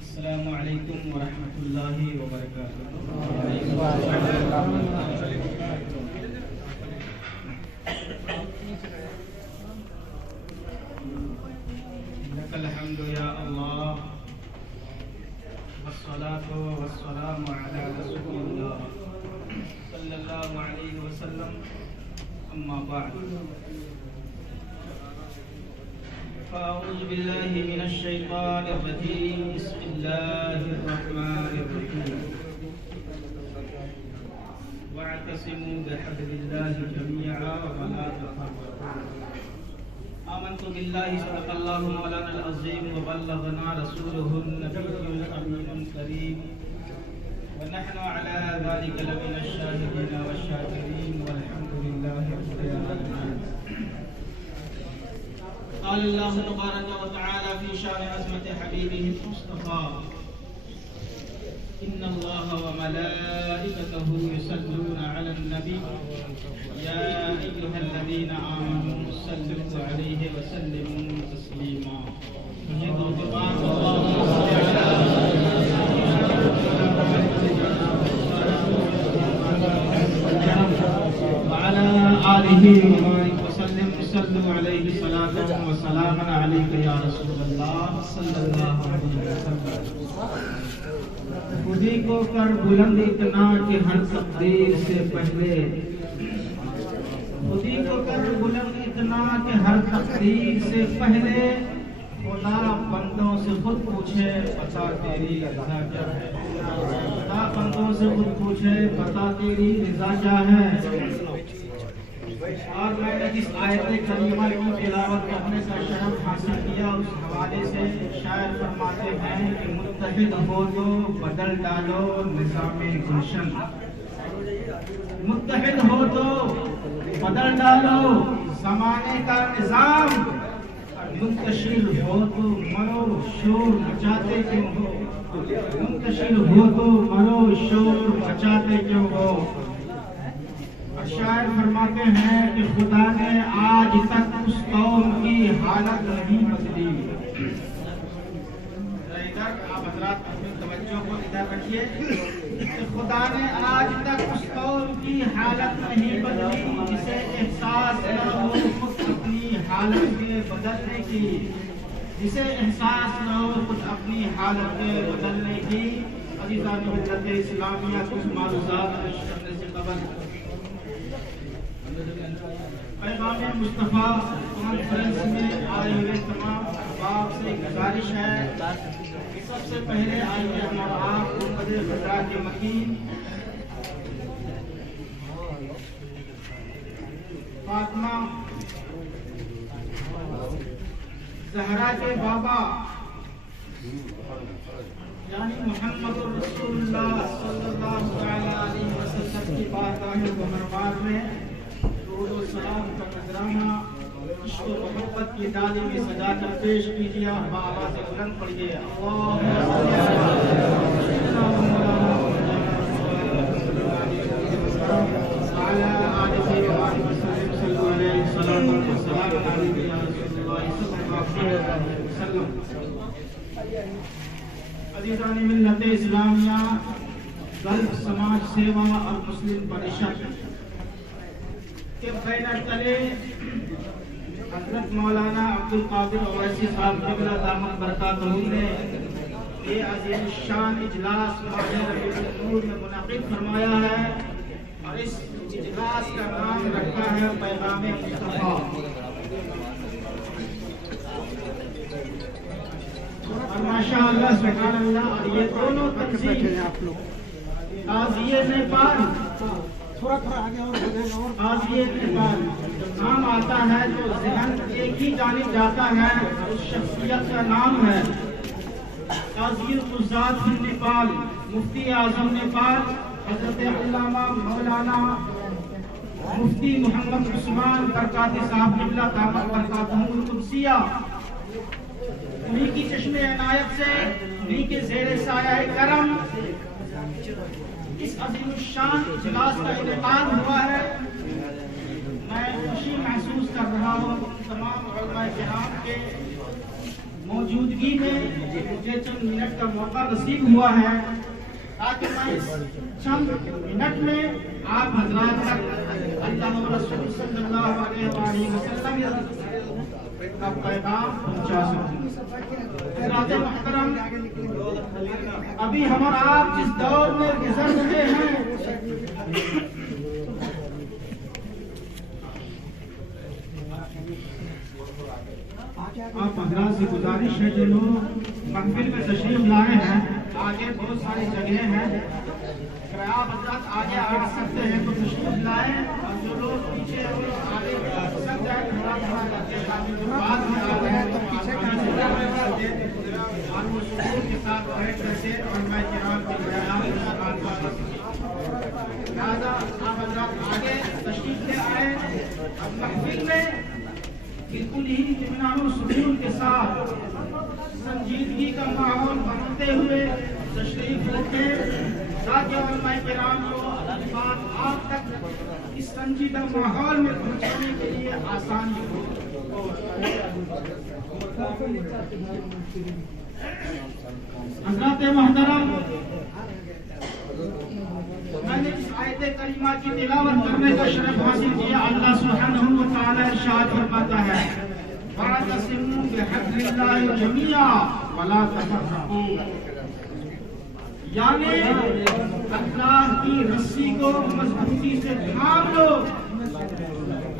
السلام علیکم ورحمۃ اللہ وبرکاتہ. لک الحمد یا اللہ والصلاة والسلام علی رسول اللہ صلی اللہ علیہ وسلم. اما بعد فأعوذ بالله من الشيطان الرجيم. بسم الله الرحمن الرحيم. واعتصموا بحبل الله جميعا ولا تفرقوا. آمنت بالله صدق الله مولانا العظيم وبلغنا رسوله النبي الأمين الكريم ونحن على ذلك لمن الشاهدين والشاكرين والحمد لله رب العالمين. قال الله تبارك وتعالى في شان عظمة حبيبه المصطفى إن الله وملائكته يصلون على النبي يا أيها الذين آمنوا صلوا عليه وسلموا تسليما. وعلى آله وبارك وسلم. صلوا علیہ صلاۃ و سلام علیک یا رسول اللہ صلی اللہ علیہ وسلم. خودی کو کر بلند اتنا کہ ہر تقدیر سے پہلے، خودی کو کر بلند اتنا کہ ہر تقدیر سے پہلے خدا بندوں سے خود پوچھے بتا تیری رضا کیا ہے. خدا بندوں سے خود پوچھے بتا تیری رضا کیا ہے. اور میں نے جس آیت کریمہ کی تلاوت کرنے کا شرف حاصل کیا اس حوالے سے شاعر فرماتے ہیں کہ متحد ہو تو بدل ڈالو نظام گلشن. متحد ہو تو بدل ڈالو زمانے کا نظام. منتشر ہو تو مرو شور مچاتے کیوں ہو. منتشر ہو تو مرو شور مچاتے کیوں ہو. شاعر فرماتے ہیں کہ خدا نے آج تک اس قوم کی حالت نہیں بدلی. ادھر آپ حضرات اپنی توجہ کو ادھر رکھیے کہ خدا نے آج تک اس قوم کی حالت نہیں بدلی جسے احساس نہ ہو خود اپنی حالت کے بدلنے کی. جسے احساس نہ ہو خود اپنی حالت کے بدلنے کی. عزیزان ملت اسلامیہ کچھ معلومات کرنے سے قبل پیغام مصطفیٰ کانفرنس میں آئے ہوئے تمام احباب سے گزارش ہے کہ سب سے پہلے آئیے ہم اور آپ قدر خدا کے مکین فاطمہ زہرا کے بابا یعنی محمد رسول اللہ صلی اللہ علیہ وسلم کی بارگاہ مبارک میں درود و سلام کا نذرانہ عشق و محبت کی ڈالی میں سجا کر پیش کیجیے. بآواز بلند پڑھیے عزیزان ملت اسلامیہ. گلف سماج سیوا اور مسلم پریشد کے بینر تلے حضرت مولانا عبدالقادر اویسی صاحب قبلہ دامت برکاتہ نے یہ عظیم الشان اجلاس ماہ ربیع النور میں منعقد فرمایا ہے اور اس اجلاس کا نام رکھا ہے پیغام مصطفیٰ. اور ماشاء اللہ سبحان اللہ. اور یہ دونوں تنظیم قاضی نیپال قاضی نیپال نام آتا ہے تو ذہن ایک ہی جانب جاتا ہے. اس شخصیت کا نام ہے قاضی القضات نیپال مفتی اعظم نیپال حضرت علامہ مولانا مفتی محمد عثمان برکاتی صاحب قبلہ دامت برکاتہ القدسیہ. انہیں کی چشم عنایت سے انہیں کے زیر سایہ کرم اس عظیم الشان اجلاس کا انعقاد ہوا ہے. میں خوشی محسوس کر رہا ہوں تمام علماء کرام کے موجودگی زندگی میں مجھے چند منٹ کا موقع نصیب ہوا ہے تاکہ میں اس چند منٹ میں آپ حضرات تک اللہ و رسول صلی اللہ علیہ وآلہ وسلم کا پیغام پہنچا سکوں۔ حضرات محترم، ابھی ہم اور آپ جس دور میں گزر رہے ہیں آپ حضرات سے گزارش ہے جو لوگ محفل میں تشریف لائے ہیں، آگے بہت ساری جگہیں ہیں، اگر آپ حضرات آگے آ سکتے ہیں تو تشریف لائیں، اور جو لوگ پیچھے آگے سکتے ہیں تھوڑا تھوڑا کرتے ہیں جو بعد میں آ گئے تو آسانی سے اور وہ سکون کے ساتھ بیٹھ کرتے اور میں کرام کے بیان لہذا آپ حضرات آگے تشریف لے آئے۔ اب محفل میں بالکل ہی اطمینان و سکون کے ساتھ سنجیدگی کا ماحول بناتے ہوئے تشریف رکھیں تاکہ علماء کرام کو بات آپ تک اس سنجیدہ ماحول میں پہنچانے کے لیے آسانی ہو۔ حضرات محترم، میں نے اس آیت کریمہ کی تلاوت کرنے کا شرف حاصل کیا۔ اللہ سبحانہ و تعالی ارشاد فرماتا ہے وَاعْتَصِمُوا بِحَبْلِ اللَّهِ جَمِيعًا وَلَا تَفَرَّقُوا، یعنی اللہ کی رسی کو مضبوطی سے تھام لو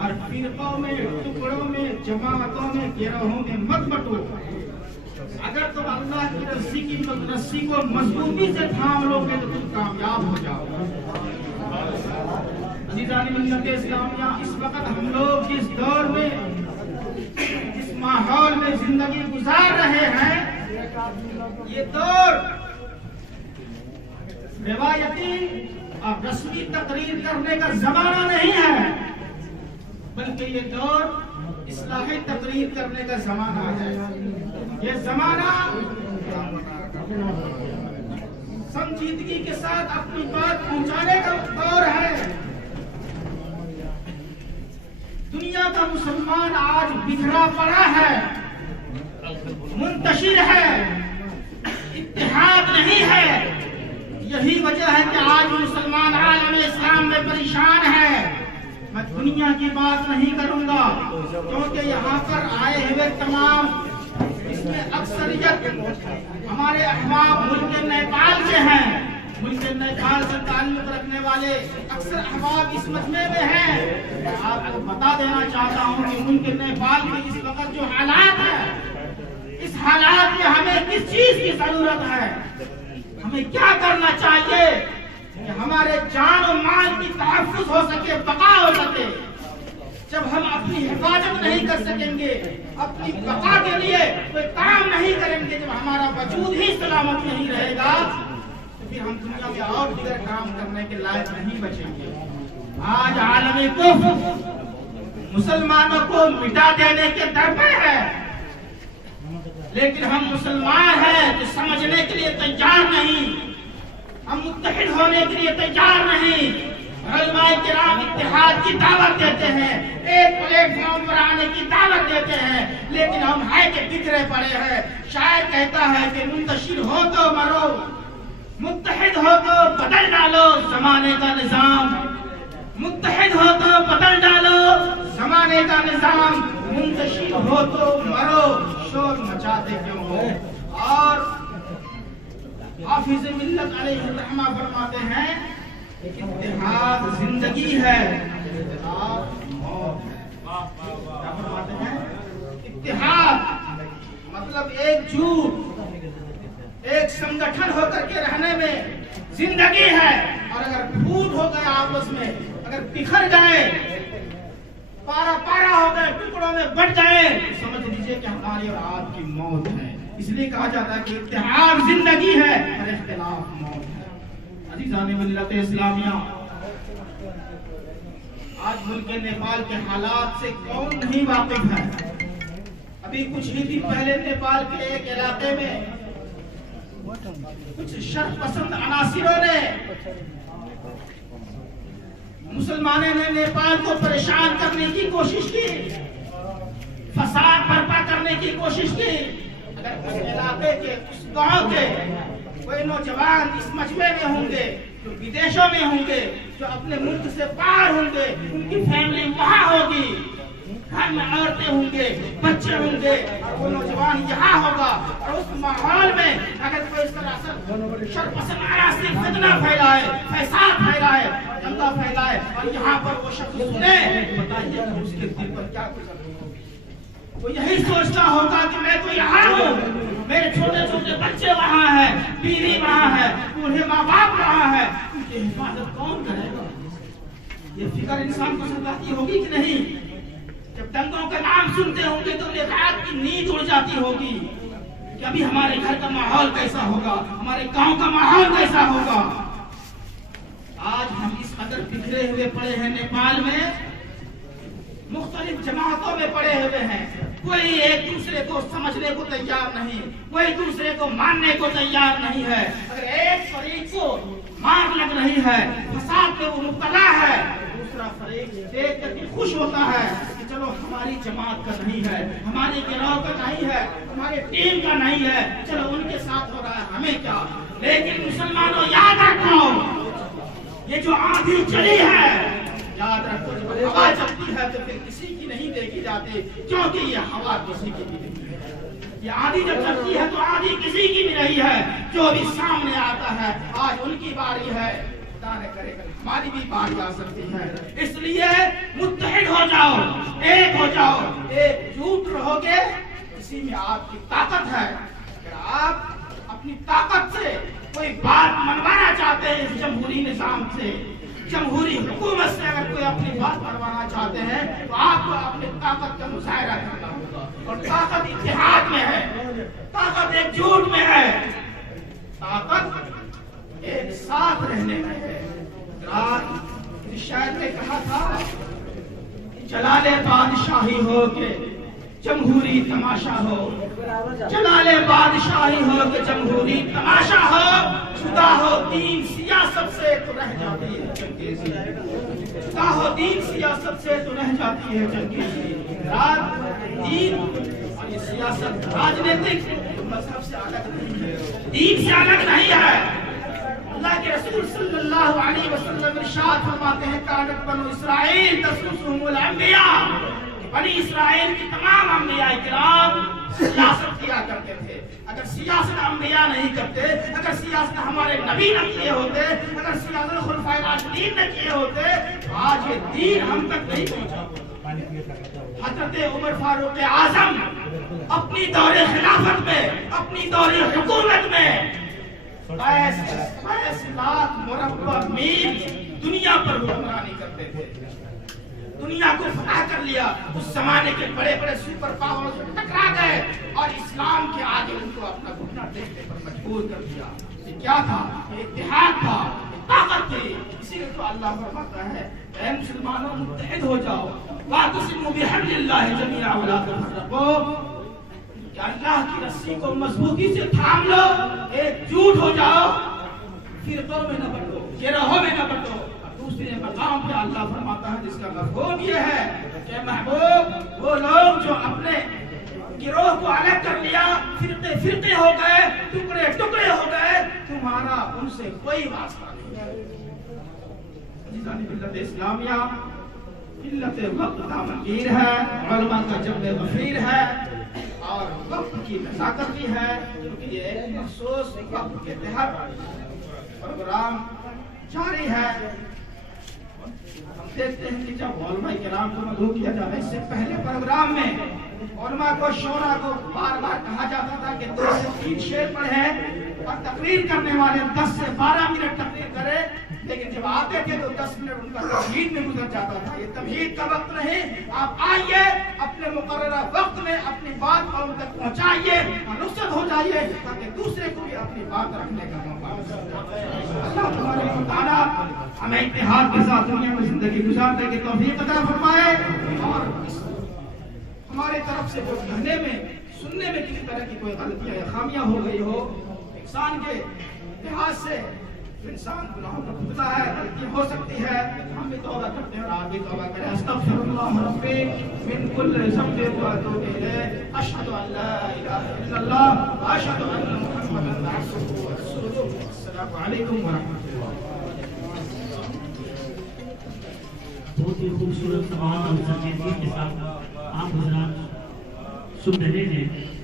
اور فرقوں میں، ٹکڑوں میں، جماعتوں میں، گروہوں میں مت بٹو۔ اگر تم اللہ کی رسی کو مضبوطی سے تھام لو گے تو تم کامیاب ہو جاؤ۔ عزیزان ملت اسلامیہ، اس وقت ہم لوگ جس دور میں جس ماحول میں زندگی گزار رہے ہیں، یہ دور روایتی اور رسمی تقریر کرنے کا زمانہ نہیں ہے، بلکہ یہ دور اصلاحی تقریر کرنے کا زمانہ ہے۔ یہ زمانہ سنجیدگی کے ساتھ اپنی بات پہنچانے کا دور ہے۔ دنیا کا مسلمان آج بکھرا پڑا ہے، منتشر ہے، اتحاد نہیں ہے۔ یہی وجہ ہے کہ آج مسلمان عالم اسلام میں پریشان ہے۔ میں دنیا کی بات نہیں کروں گا کیونکہ یہاں پر آئے ہوئے تمام اس میں اکثریت ہمارے احباب ملک نیپال کے ہیں، ملک نیپال سے تعلق رکھنے والے اکثر احباب اس مجمع میں ہیں۔ میں آپ کو بتا دینا چاہتا ہوں کہ ملک نیپال میں اس وقت جو حالات ہیں، اس حالات میں ہمیں کس چیز کی ضرورت ہے، ہمیں کیا کرنا چاہیے کہ ہمارے جان و مال کی تحفظ ہو سکے، بقا ہو سکے۔ جب ہم اپنی حفاظت نہیں کر سکیں گے، اپنی بقا کے لیے کوئی کام نہیں کریں گے، جب ہمارا وجود ہی سلامت نہیں رہے گا تو پھر ہم دنیا میں اور دیگر کام کرنے کے لائق نہیں بچیں گے۔ آج عالم کفر مسلمانوں کو مٹا دینے کے در پہ ہے، لیکن ہم مسلمان ہیں تو سمجھنے کے لیے تیار نہیں، ہم متحد ہونے کے لیے تیار نہیں۔ علماء کرام اتحاد کی دعوت دیتے ہیں، ایک پلیٹ فارم پر آنے کی دعوت دیتے ہیں، لیکن ہم ہے کہ بکھرے پڑے ہیں۔ شاعر کہتا ہے کہ منتشر ہو تو مرو، متحد ہو تو بدل ڈالو زمانے کا نظام، متحد ہو تو بدل ڈالو زمانے کا نظام، منتشر ہو تو مرو شور مچاتے کیوں ہو۔ اور حافظ ملت علیہ الرحمہ فرماتے ہیں اتحاد زندگی ہے، اتحاد موت ہے۔ کیا فرماتے ہیں؟ اتحاد مطلب ایک جوٹ، ایک سنگٹھن ہو کر کے رہنے میں زندگی ہے، اور اگر پھوٹ ہو گئے آپس میں، اگر بکھر گئے، پارا پارا ہو گئے، ٹکڑوں میں بٹ جائے، سمجھ لیجئے کہ ہماری اور آپ کی موت ہے۔ اس لیے کہا جاتا ہے کہ اتحاد زندگی ہے اور اختلاف موت ہے۔ عزیزان ملت اسلامیہ، آج ملک نیپال کے حالات سے کون نہیں واقف ہے؟ ابھی کچھ ہی دن پہلے نیپال کے ایک علاقے میں کچھ شرق پسند عناصروں نے، مسلمانوں نے نیپال کو پریشان کرنے کی کوشش کی، فساد برپا کرنے کی کوشش کی، اگر اس علاقے کے اس گاؤں کے کوئی نوجوان اس مجمع میں ہوں گے جو بدیشوں میں ہوں گے جو اپنے ملک سے باہر ہوں گے ان کی فیملی وہاں ہوگی گھر میں عورتیں ہوں گے بچے ہوں گے اور وہ نوجوان یہاں ہوگا اور اس ماحول میں اگر کوئی اس طرح سے شر پسند عناصر فتنہ پھیلائے فساد پھیلائے دنگا پھیلائے اور یہاں پر وہ شخص سنے بتائیے کہ اس کے دل پر کیا گزرے وہ یہی سوچتا ہوگا کہ میں تو یہاں ہوں میرے چھوٹے چھوٹے بچے وہاں ہیں بیوی وہاں ہے بوڑھے ماں باپ وہاں ہے ان کی حفاظت کون کرے گا یہ فکر انسان کو ستاتی ہوگی کہ نہیں جب دنگوں کا نام سنتے ہوں گے تو انہیں رات کی نیند اڑ جاتی ہوگی کہ ابھی ہمارے گھر کا ماحول کیسا ہوگا ہمارے گاؤں کا ماحول کیسا ہوگا آج ہم اس قدر بکھرے ہوئے پڑے ہیں نیپال میں مختلف جماعتوں میں پڑے ہوئے ہیں کوئی ایک دوسرے کو سمجھنے کو تیار نہیں کوئی دوسرے کو ماننے کو تیار نہیں ہے اگر ایک فریق کو مار لگ رہی ہے فساد میں وہ مبتلا ہے دوسرا فریق دیکھ کر کے خوش ہوتا ہے کہ چلو ہماری جماعت کا نہیں ہے ہماری گروہ کا نہیں ہے ہماری ٹیم کا نہیں ہے چلو ان کے ساتھ ہو رہا ہے ہمیں کیا لیکن مسلمانوں یاد رکھو یہ جو آندھی چلی ہے یاد رکھو جب ہوا چلتی ہے تو پھر کسی کی نہیں دیکھی جاتی کیونکہ یہ ہوا کسی کی بھی نہیں ہے یہ آندھی جب چلتی ہے تو آندھی کسی کی بھی نہیں ہے جو بھی سامنے آتا ہے آج ان کی باری ہے خدا نہ کرے گا ہماری بھی باری آ سکتی ہے اس لیے متحد ہو جاؤ ایک ہو جاؤ ایک جھوٹ رہو گے اسی میں آپ کی طاقت ہے اگر آپ اپنی طاقت سے کوئی بات منوانا چاہتے ہیں اس جمہوری نظام سے جمہوری حکومت سے اگر کوئی اپنی بات منوانا چاہتے ہیں تو آپ کو اپنی طاقت کا مظاہرہ کرنا ہوگا اور طاقت اتحاد میں ہے طاقت ایک جھوٹ میں ہے طاقت ایک ساتھ رہنے میں ہے شاعر نے کہا تھا جلال بادشاہی ہو کے جمہوری تماشا ہو جلال بادشاہی ہو کہ جمہوری تماشا ہو جدا ہو دین سیاست سے تو رہ جاتی ہے چنگیزی جدا ہو دین سیاست سے تو رہ جاتی ہے چنگیزی دین اور یہ سیاست راجنیتک مذہب سے الگ نہیں ہے دین سے الگ نہیں ہے اللہ کے رسول صلی اللہ علیہ وسلم ارشاد فرماتے ہیں کانت بنو اسرائیل تسوسهم الانبیاء بنی اسرائیل کی تمام انبیاء کرام سیاست کیا کرتے تھے اگر سیاست انبیاء نہیں کرتے اگر سیاست ہمارے نبی نہ کیے ہوتے اگر سیاست خلفائے راشدین نہ کیے ہوتے تو آج یہ دین ہم تک نہیں پہنچا حضرت عمر فاروق اعظم اپنی دور خلافت میں اپنی دور حکومت میں 22 لاکھ مربع میل دنیا پر حکمرانی کرتے تھے دنیا کو فتح کر لیا اس زمانے کے بڑے بڑے سپر پاور سے ٹکرا گئے اور اسلام کے آگے ان کو اپنا گھٹنا ٹیکنے پر مجبور کر دیا یہ کیا تھا یہ اتحاد تھا یہ طاقت تھی اسی لیے تو اللہ فرماتا ہے اے مسلمانوں متحد ہو جاؤ واعتصموا بحبل اللہ جميعا ولا تفرقوا کہ اللہ کی رسی کو مضبوطی سے تھام لو ایک جھوٹ ہو جاؤ فرقوں میں نہ بٹو گروہوں میں نہ بٹو دوسرے مقام پہ اللہ فرماتا ہے جس کا مفہوم یہ ہے کہ محبوب وہ لوگ جو اپنے گروہ کو الگ کر لیا فرقے فرقے ہو گئے ٹکڑے ٹکڑے ہو گئے تمہارا ان سے کوئی واسطہ نہیں عزیزان ملت اسلامیہ ملت وقت دامنگیر ہے علماء کا جبل غفیر ہے اور وقت کی نزاکت بھی ہے کیونکہ یہ ایک مخصوص وقت کے تحت پروگرام جاری ہے ہم دیکھتے ہیں کہ جب علماء کرام کو مدعو کیا جاتا ہے اس سے پہلے پروگرام میں علماء کو شورا کو بار بار کہا جاتا تھا کہ 2 سے 3 شعر پڑھیں اور تقریر کرنے والے 10 سے 12 منٹ تقریر کرے لیکن جب آتے تھے تو 10 منٹ ان کا تمہید میں گزر جاتا تھا یہ تمہید کا وقت نہیں آپ آئیے اپنے مقررہ وقت میں اپنی بات قوم تک پہنچائیے اور رخصت ہو جائیے تاکہ دوسرے کو بھی اپنی بات رکھنے کا موقع اللہ تبارک و تعالی ہمیں اتحاد کے ساتھ دنیا میں زندگی گزارنے کی توفیق عطا فرمائے اور ہمارے طرف سے جو کہنے میں سننے میں کسی طرح کی کوئی غلطیاں یا خامیاں ہو گئی ہو انسان کے لحاظ سے انسان گناہوں کا پتلا ہے، غلطی ہو سکتی ہے، ہم بھی توبہ کرتے ہیں اور آپ بھی توبہ کریں. استغفر اللہ ربی من کل ذنب واتوب الیہ. اشہد ان لا الہ الا اللہ واشہد ان محمدا عبدہ ورسولہ. السلام علیکم ورحمۃ اللہ. بہت ہی خوبصورت سماعت اور سنجیدگی کے ساتھ آپ حضرات سن رہے ہیں.